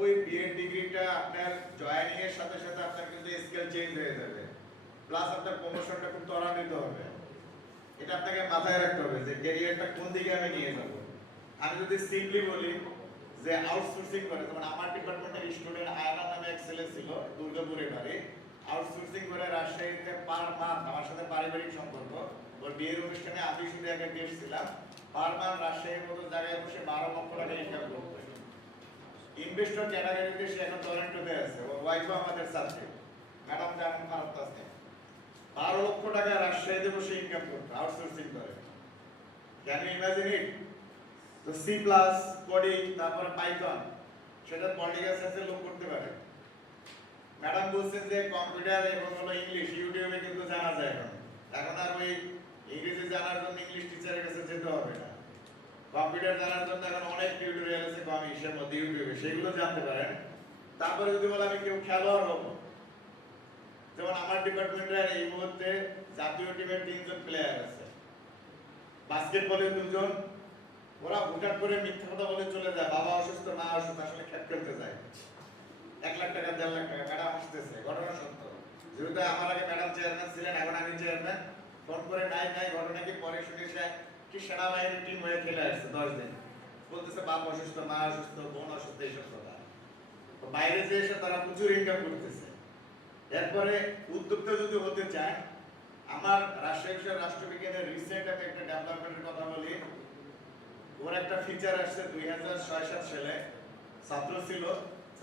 ওই বিএড ডিগ্রিটা আপনার জয়েনিং এর সাথে সাথে আপনার কিন্তু স্কেল চেঞ্জ হয়ে যাবে, প্লাস আপনার প্রমোশনটা খুব ত্বরান্বিত হবে। এটা আপনাকে মাথায় রাখতে হবে যে ক্যারিয়ারটা কোন দিকে আমি নিয়ে যাব। আমি যদি সিম্পলি বলি যে আউটসোর্সিং করে, যেমন আমার ডিপার্টমেন্টের স্টুডেন্ট আয়না নামে এক ছেলে ছিল, দুর্গাপুরে বাড়ি, আউটসোর্সিং করে রাজশাহীতে পার মান্থ, আমার সাথে পারিবারিক সম্পর্ক, ওর বিয়ের অনুষ্ঠানে আমি শুধু একটা গেস্ট ছিলাম, পার মান্থ রাজশাহীর মতো জায়গায় বসে 12 লক্ষ টাকা ইনকাম করতো। ইনভেস্টর ক্যাটাগরিতে সে এখন টরন্টোতে আছে, ওর ওয়াইফও আমাদের সাথে, ম্যাডাম জানেন ভারত আছে, 12 লক্ষ টাকা রাজশাহীতে বসে ইনকাম করতো আউটসোর্সিং করে। Can you imagine it? তো সি প্লাস কোডিং, তারপর পাইথন, সেটা পলিটিক্যাল সায়েন্সের লোক করতে পারে। ম্যাডাম বলছেন যে কম্পিউটার এবং হলো ইংলিশ ইউটিউবে কিন্তু জানা যায় এখন, এখন আর ওই ইংরেজি জানার জন্য ইংলিশ টিচারের কাছে যেতে হবে না। কম্পিউটার জানার জন্য এখন অনেক টিউটোরিয়াল আছে কম ইংলিশের মধ্যে ইউটিউবে, সেগুলো জানতে পারেন। তারপরে যদি বলে আমি কেউ খেলোয়াড় হব, যেমন আমার ডিপার্টমেন্টের এই মুহূর্তে জাতীয় টিমের 3 জন প্লেয়ার আছে, বাস্কেটবলে 2 জন, ওরা হুটাট করে মিথ্যা কথা বলে চলে যায়, বাবা অসুস্থ মা অসুস্থ, আসলে খেত খেলতে যায়, 1 লাখ টাকা 1.5 লাখ টাকা, ম্যাডাম আসতেছে, ঘটনা সত্য। যেহেতু আমার আগে ম্যাডাম চেয়ারম্যান ছিলেন, এখন আমি চেয়ারম্যান, ফোন করে নাই ঘটনা কি পরে শুনে সে কি সেনাবাহিনীর টিম হয়ে খেলে আসছে 10 দিন, বলতেছে বাপ অসুস্থ মা অসুস্থ বোন অসুস্থ, এইসব কথা। তো বাইরে যে এসে তারা প্রচুর ইনকাম করতেছে। এরপরে উদ্যোক্তা যদি হতে চায়, আমার রাজশাহী বিশ্ববিদ্যালয়ের রাষ্ট্রবিজ্ঞানের রিসেন্ট আমি একটা ডেভেলপমেন্টের কথা বলি। ওর একটা ফিচার আসছে 2006-07 সালে, ছাত্র ছিল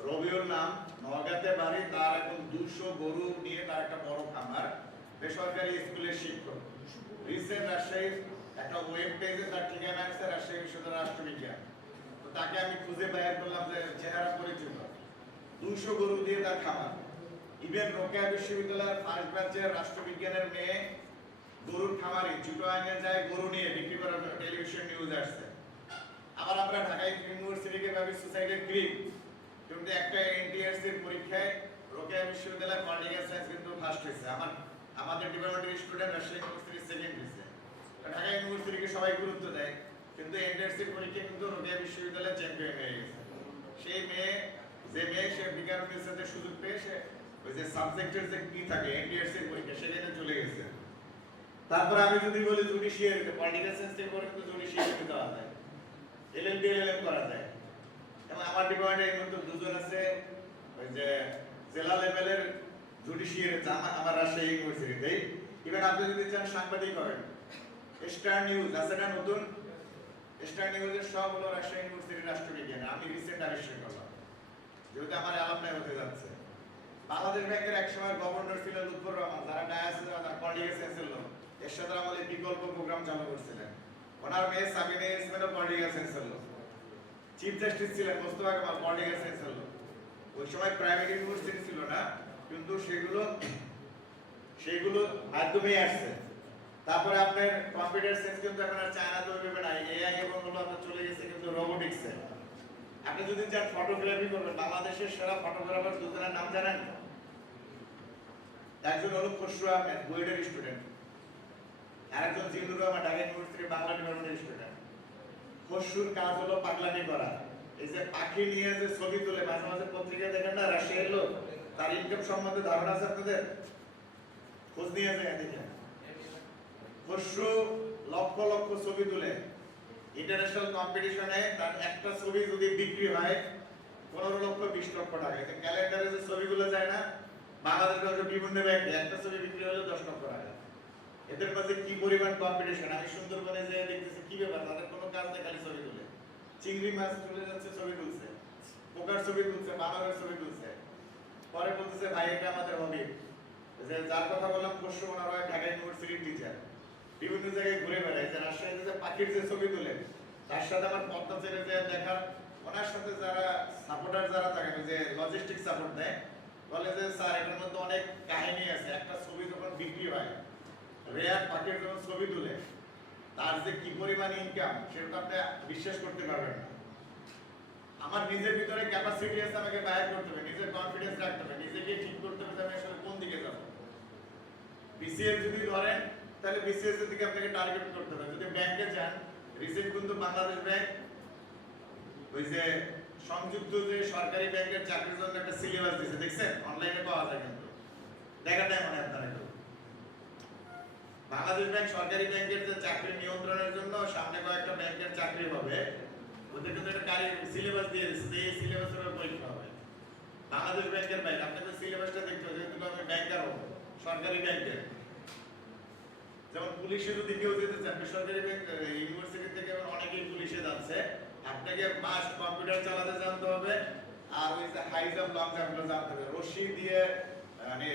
রবিউল নাম, নওগাঁতে বাড়ি, তার এখন 200 গরু নিয়ে তার একটা বড় খামার, বেসরকারি স্কুলের শিক্ষক। রিসেন্ট রাজশাহীর একটা ওয়েব পেজে তার ঠিকানা আছে রাজশাহী বিশ্ববিদ্যালয়ের রাষ্ট্রবিজ্ঞান। তো তাকে আমি খুঁজে বের করলাম যে চেহারা পরিচিত, 200 গরু দিয়ে তার খামার। ইভেন রোকেয়া বিশ্ববিদ্যালয়ের ফার্স্ট ব্যাচের রাষ্ট্রবিজ্ঞানের মেয়ে গরুর খামারে চিটোয়াংয়ে যায় গরু নিয়ে বিক্রি করার জন্য, টেলিভিশন নিউজ আসছে। আবার আমরা ঢাকা ইউনিভার্সিটিকে ভাবি সুসাইডের ক্রিম, কিন্তু একটা এনটিআরসি এর পরীক্ষায় রোকেয়া বিশ্ববিদ্যালয়ের পলিটিক্যাল সায়েন্স কিন্তু ফার্স্ট হয়েছে, আমাদের ডিপার্টমেন্টের স্টুডেন্ট রাজশাহী ইউনিভার্সিটি সেকেন্ড হয়েছে। ঢাকা ইউনিভার্সিটিকে সবাই গুরুত্ব দেয়, কিন্তু এনটিআরসি এর পরীক্ষায় কিন্তু রোকেয়া বিশ্ববিদ্যালয় চ্যাম্পিয়ন হয়ে গেছে। সেই মেয়ে সে বিজ্ঞানের সাথে সুযোগ পেয়ে সে ওই যে সাবজেক্টের যে কি থাকে এনটিআরসি এর পরীক্ষা সেখানে চলে গেছে। তারপর আমি যদি বলি জুডিশিয়ারিতে, পলিটিক্যাল সায়েন্স থেকে পরে কিন্তু জুডিশিয়ারিতে দেওয়া যায়, এলএলবি এলএলএম করা যায়। এবং আমার ডিপার্টমেন্টে এই মধ্যে 2 জন আছে ওই যে জেলা লেভেলের জুডিশিয়ারি, আমার রাজশাহী ইউনিভার্সিটিতেই। ইভেন আপনি যদি চান সাংবাদিক করেন, স্টার নিউজ আছে না নতুন, স্টার নিউজের সব হলো রাজশাহী ইউনিভার্সিটির রাষ্ট্রবিজ্ঞানে, আমি রিসেন্ট আবিষ্কার করলাম, যেহেতু আমার অ্যালামনাই হতে যাচ্ছে। বাংলাদেশ ব্যাংকের একসময় গভর্নর ছিলেন লুৎফর রহমান, যারা ডায়াসিস পলিটিক্যাল সায়েন্সের লোক, এরশাদ আমাদের বিকল্প প্রোগ্রাম চালু করছিলেন। ওনার মেয়ে সাবিনা ইসমাইল পলিটিক্যাল সায়েন্সের লোক। চিফ জাস্টিস ছিলেন মোস্তফা কামাল, পলিটিক্যাল সায়েন্সের লোক। ওই সময় প্রাইভেট ইউনিভার্সিটি ছিল না, কিন্তু সেগুলো মাধ্যমেই আসছে। তারপরে আপনার কম্পিউটার সায়েন্স কিন্তু এখন আর চায়নাতে ওইভাবে নাই, এআই এবং হলো আপনার চলে গেছে কিন্তু রোবোটিক্সে। আপনি যদি চান ফটোগ্রাফি করবেন, বাংলাদেশের সেরা ফটোগ্রাফার 2 জনের নাম জানেন? একজন হলো খসরু আহমেদ, বুয়েটের স্টুডেন্ট, আরেকজন জিল্লুর রহমান, ঢাকা ইউনিভার্সিটি বাংলা ডিপার্টমেন্টের স্টুডেন্ট। খসরুর কাজ হলো পাগলামি করা, এই যে পাখি নিয়ে যে ছবি তুলে মাঝে মাঝে পত্রিকায় দেখেন না রাজশাহীর লোক, তার ইনকাম সম্বন্ধে ধারণা আছে আপনাদের? খোঁজ নিয়ে যায় দেখেন। খসরু লক্ষ লক্ষ ছবি তুলে, ইন্টারন্যাশনাল কম্পিটিশনে তার একটা ছবি যদি বিক্রি হয় 15 লক্ষ 20 লক্ষ টাকা। ক্যালেন্ডারে যে ছবিগুলো যায় না বাংলাদেশের বিভিন্ন ব্যাংকে, একটা ছবি বিক্রি হলে 10 লক্ষ টাকা। এদের মাঝে কি পরিমাণ কম্পিটিশন! আমি সুন্দরবনে যে দেখতেছি কি ব্যাপার, তাদের কোনো কাজ নেই, খালি ছবি তুলে, চিংড়ি মাছ তুলে যাচ্ছে ছবি তুলছে, পোকার ছবি তুলছে, বানরের ছবি তুলছে। পরে বলতেছে ভাই এটা আমাদের হবি। যে যার কথা বললাম খসরু, ওনার হয় ঢাকা ইউনিভার্সিটির টিচার, বিভিন্ন জায়গায় ঘুরে বেড়ায়, যে রাজশাহীতে যে পাখির যে ছবি তুলে, তার সাথে আমার পদ্মা ছেড়ে যে দেখার, ওনার সাথে যারা সাপোর্টার যারা থাকে, যে লজিস্টিক সাপোর্ট দেয়, বলে যে স্যার এটার মধ্যে অনেক কাহিনী আছে, একটা ছবি যখন বিক্রি হয়, রেয়ার পাখির যখন ছবি তুলে, তার যে কি পরিমাণ ইনকাম সেটা আপনি বিশ্বাস করতে পারবেন না। আমার নিজের ভিতরে ক্যাপাসিটি আছে, আমাকে বাইর করতে হবে, নিজের কনফিডেন্স রাখতে হবে, নিজেকে ঠিক করতে হবে আমি আসলে কোন দিকে যাব। বিসিএস যদি ধরেন তাহলে বিসিএস এর দিকে আপনাকে টার্গেট করতে হবে। যদি ব্যাংকে যান, রিসেন্ট কিন্তু বাংলাদেশ ব্যাংক ওই যে সংযুক্ত যে সরকারি ব্যাংকের চাকরির জন্য একটা সিলেবাস দিয়েছে, দেখছেন? অনলাইনে পাওয়া যায়, কিন্তু দেখা নাই মনে আপনারা কেউ। বাংলাদেশ ব্যাংক সরকারি ব্যাংকের যে চাকরি নিয়ন্ত্রণের জন্য সামনে কয়েকটা ব্যাংকের চাকরি হবে, ওদের কিন্তু একটা সিলেবাস দিয়ে দিচ্ছে, এই সিলেবাসের উপর পরীক্ষা হবে। বাংলাদেশ ব্যাংকের ব্যাংক, আপনাকে সিলেবাসটা দেখতে হবে, যেহেতু আমি ব্যাংকার হবো, সরকারি ব্যাংকের। যেমন পুলিশে যদি কেউ যেতে চান, বেসরকারি ব্যাংক ইউনিভার্সিটি থেকে অনেকেই পুলিশে যাচ্ছে, আপনাকে মাস্ট কম্পিউটার চালাতে জানতে হবে, আর ওই যে হাই জাম্প লং জাম্পগুলো জানতে হবে। রশি দিয়ে মানে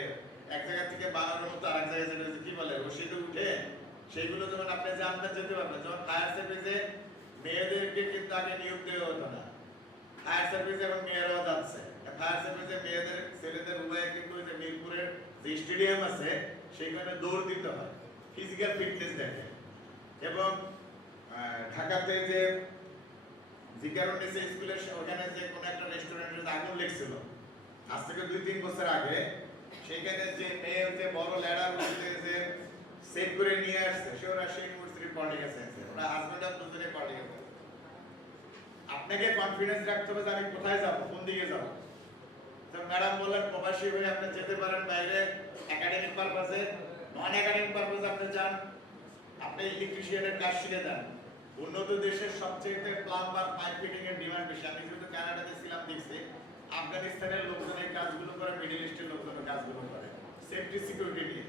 এক জায়গা থেকে বানানোর মতো আরেক জায়গায় যেটা কি বলে রশিতে উঠে, সেইগুলো যখন আপনি জানতে যেতে পারবেন। যেমন ফায়ার সার্ভিসে মেয়েদেরকে কিন্তু আগে নিয়োগ দেওয়া হতো না, ফায়ার সার্ভিসে এখন মেয়েরাও যাচ্ছে। ফায়ার সার্ভিসে মেয়েদের ছেলেদের উভয়ে কিন্তু ওই যে মিরপুরের যে স্টেডিয়াম আছে সেখানে দৌড় দিতে হয়, ফিজিক্যাল ফিটনেস দেখে। এবং ঢাকাতে যে জিকারুন্নিসা স্কুলের ওখানে যে কোন একটা রেস্টুরেন্টে আগুন লেগেছিল আজ থেকে 2-3 বছর আগে, সেখানে যে মেয়ে যে বড় ল্যাডার উঠে যে সেভ করে নিয়ে আসছে, সে ওরা সেই ইউনিভার্সিটির পলিটিক্যাল সায়েন্সে, ওরা হাজবেন্ড আর দুজনে পলিটিক্যাল সায়েন্স। আপনাকে কনফিডেন্স রাখতে হবে যে আমি কোথায় যাব, কোন দিকে যাব। তো ম্যাডাম বলেন প্রবাসী হয়ে আপনি যেতে পারেন বাইরে একাডেমিক পারপাসে, নন একাডেমিক পারপাসে আপনি যান, আপনি ইলেকট্রিশিয়ানের কাজ শিখে যান। উন্নত দেশের সবচেয়ে প্লাম্বার পাইপ ফিটিং এর ডিমান্ড বেশি। আমি যেহেতু কানাডাতে ছিলাম দেখছি, আফগানিস্তানের লোকজন এই কাজগুলো করে, মিডল ইস্টের লোকজন কাজগুলো করে সেফটি সিকিউরিটি নিয়ে।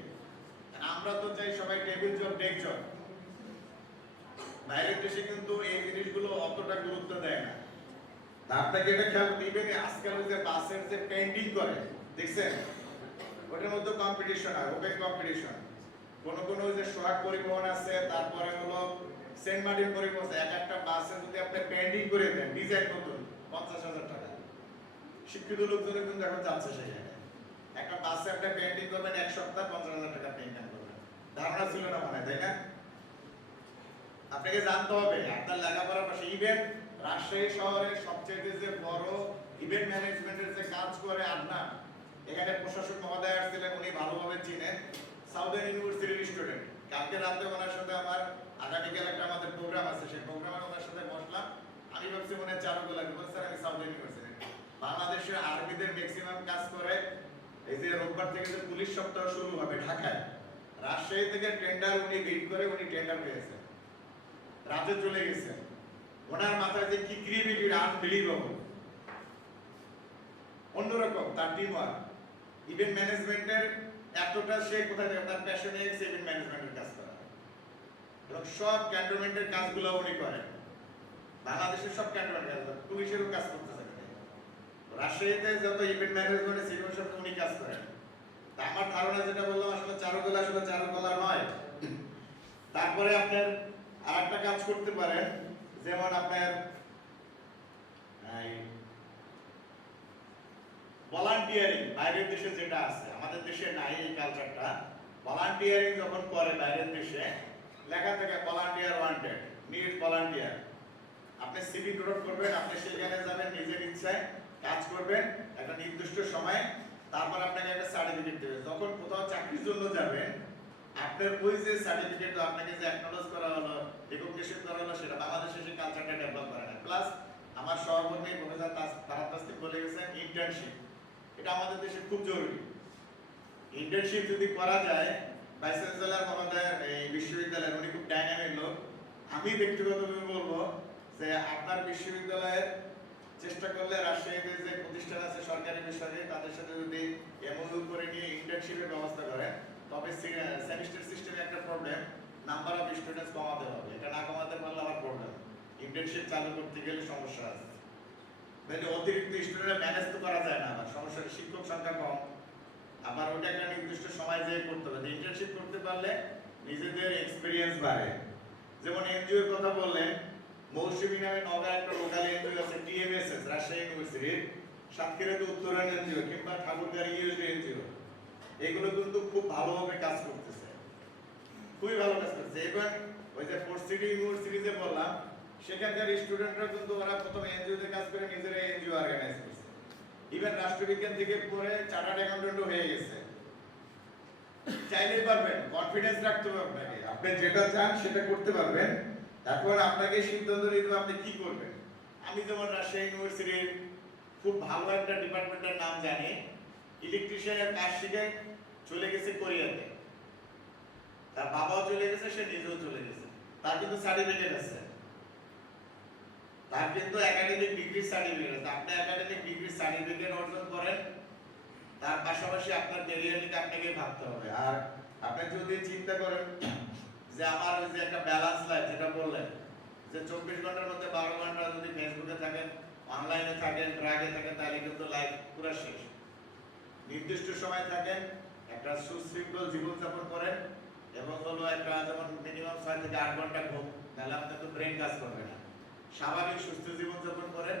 আমরা তো চাই সবাই টেবিল জব, ডেস্ক জব। বাইরের দেশে কিন্তু এই জিনিসগুলো অতটা গুরুত্ব দেয় না। আপনাকে এটা খেয়াল দিবেন, আজকাল যে বাসের যে পেইন্টিং করে দেখছেন, ওটার মধ্যে কম্পিটিশন হয়, ওপেন কম্পিটিশন। কোন কোন যে সোহাগ পরিবহন আছে, তারপরে হলো সেন্ট মার্টিন পরিবহন আছে, এক একটা বাসে যদি আপনি পেইন্টিং করে দেন ডিজাইন নতুন 50,000 টাকা। শিক্ষিত লোকজনের কিন্তু এখন যাচ্ছে সেখানে। একটা বাসে আপনি পেইন্টিং করবেন এক সপ্তাহ 50,000 টাকা পেইন্টিং করবেন, ধারণা ছিল না মনে হয়, তাই না? আপনাকে জানতে হবে আপনার লেখাপড়ার পাশে ইভেন্ট রাজশাহী শহরের সবচেয়ে যে বড় ইভেন্ট ম্যানেজমেন্টের যে কাজ করে আদনান, এখানে প্রশাসক মহোদয় আসছিলেন, উনি ভালোভাবে চিনেন, সাউদার্ন ইউনিভার্সিটির স্টুডেন্ট। কালকে রাতে ওনার সাথে আমার আগামীকাল একটা আমাদের প্রোগ্রাম আছে, সেই প্রোগ্রামে ওনার সাথে বসলাম। আমি ভাবছি মনে হয় চারুকলা দিব, স্যার আমি সাউদার্ন ইউনিভার্সিটি। বাংলাদেশের আর্মিদের ম্যাক্সিমাম কাজ করে। এই যে রোববার থেকে যে পুলিশ সপ্তাহ শুরু হবে ঢাকায়, রাজশাহী থেকে টেন্ডার উনি বিড করে, উনি টেন্ডার পেয়েছেন, রাতে চলে গেছেন। ওনার মাথায় যে কি ক্রিয়েটিভিটি, আনবিলিভেবল, অন্যরকম তার টিম ওয়ার্ক। ইভেন্ট ম্যানেজমেন্টের এতটা সে কোথায় থেকে তার প্যাশনে ইভেন্ট ম্যানেজমেন্টের কাজ করা, এবং সব ক্যান্টনমেন্টের কাজগুলো উনি করেন। বাংলাদেশের সব ক্যান্টনমেন্ট কাজ, পুলিশেরও কাজ করতেছে। রাজশাহীতে যত ইভেন্ট ম্যানেজমেন্টের সেগুলো সব উনি কাজ করেন। তা আমার ধারণা যেটা বললাম, আসলে চারুকলা নয়। তারপরে আপনার আরেকটা কাজ করতে পারেন, যেমন আপনার ভলান্টিয়ারিং। বাইরের দেশে যেটা আছে, আমাদের দেশে নাই এই কালচারটা। ভলান্টিয়ারিং যখন করে বাইরের দেশে, লেখা থাকে ভলান্টিয়ার ওয়ান্টেড, নিড ভলান্টিয়ার। আপনি সিভি ড্রপ করবেন, আপনি সেখানে যাবেন, নিজের ইচ্ছায় কাজ করবেন একটা নির্দিষ্ট সময়, তারপর আপনাকে একটা সার্টিফিকেট দেবে। যখন কোথাও চাকরির জন্য যাবেন, আপনার ওই যে সার্টিফিকেট আপনাকে যে অ্যাকনলেজ করা হলো, রিকগনিশন করা হলো, সেটা বাংলাদেশে সেই কালচারটা ডেভেলপ করে না। প্লাস আমার সহকর্মী প্রফেসর তারাত তাসনিম বলে গেছেন ইন্টার্নশিপ, এটা আমাদের দেশে খুব জরুরি। ইন্টার্নশিপ যদি করা যায়, ভাইস চ্যান্সেলর মহোদয় এই বিশ্ববিদ্যালয়ের উনি খুব ডাইনামিক লোক। আমি ব্যক্তিগতভাবে বলবো যে আপনার বিশ্ববিদ্যালয়ের চেষ্টা করলে রাজশাহীতে যে প্রতিষ্ঠান আছে সরকারি বেসরকারি, তাদের সাথে যদি এমওইউ করে নিয়ে ইন্টার্নশিপের ব্যবস্থা করেন, তবে সেমিস্টার সিস্টেমে একটা প্রবলেম, নাম্বার অফ স্টুডেন্টস কমাতে হবে। এটা না কমাতে পারলে আবার প্রবলেম, ইন্টার্নশিপ চালু করতে গেলে সমস্যা আছে। তাহলে অতিরিক্ত স্টুডেন্ট ম্যানেজ তো করা যায় না, আবার সমস্যা, শিক্ষক সংখ্যা কম, আবার ওটা একটা নির্দিষ্ট সময় যেয়ে করতে হবে। ইন্টার্নশিপ করতে পারলে নিজেদের এক্সপেরিয়েন্স বাড়ে। যেমন এনজিওর কথা বললেন, মৌসুমী নামে নগা একটা লোকাল এনজিও আছে, টিএমএসএস রাজশাহী ইউনিভার্সিটির, সাতক্ষীরাতে উত্তরায়ণ এনজিও কিংবা ঠাকুরগাঁও ইউএসডি এনজিও, এগুলো কিন্তু খুব ভালোভাবে কাজ করতেছে, খুবই ভালো কাজ করছে। এবং ওই যে ফোর্থ সিটি ইউনিভার্সিটি যে বললাম, সেখানকার স্টুডেন্টরা কিন্তু ওরা প্রথমে এনজিওতে কাজ করে নিজেরা এনজিও অর্গানাইজ করছে। ইভেন রাষ্ট্রবিজ্ঞান থেকে পড়ে চার্টার্ড অ্যাকাউন্টেন্টও হয়ে গেছে। চাইলেই পারবেন, কনফিডেন্স রাখতে হবে আপনাকে, আপনি যেটা চান সেটা করতে পারবেন। তারপর আপনাকে সিদ্ধান্ত নিতে হবে আপনি কি করবেন। আমি যেমন রাজশাহী ইউনিভার্সিটির খুব ভালো একটা ডিপার্টমেন্টের নাম জানি, ইলেকট্রিশিয়ানের কাজ শিখে চলে গেছে কোরিয়াতে, তার বাবাও চলে গেছে, সে নিজেও চলে গেছে, তার কিন্তু সার্টিফিকেট আছে, তার কিন্তু একাডেমিক ডিগ্রি সার্টিফিকেট আছে। আপনি একাডেমিক ডিগ্রি সার্টিফিকেট অর্জন করেন, তার পাশাপাশি আপনার ক্যারিয়ার নিয়ে আপনাকে ভাবতে হবে। আর আপনি যদি চিন্তা করেন যে আমার ওই যে একটা ব্যালেন্স লাইফ যেটা বললেন, যে 24 ঘন্টার মধ্যে 12 ঘন্টা যদি ফেসবুকে থাকেন, অনলাইনে থাকেন, ড্রাগে থাকেন, তাহলে কিন্তু লাইফ পুরো শেষ। নির্দিষ্ট সময় থাকেন, একটা সুশৃঙ্খল জীবনযাপন করেন, এবং হলো একটা যেমন মিনিমাম 6 থেকে 8 ঘন্টা ঘুম, তাহলে আপনার তো ব্রেন কাজ করবে না। স্বাভাবিক সুস্থ জীবনযাপন করেন,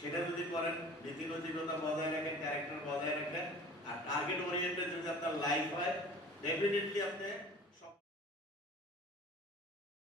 সেটা যদি করেন, নীতি নৈতিকতা বজায় রাখেন, ক্যারেক্টার বজায় রাখেন, আর টার্গেট ওরিয়েন্টেড যদি আপনার লাইফ হয়, ডেফিনেটলি আপনি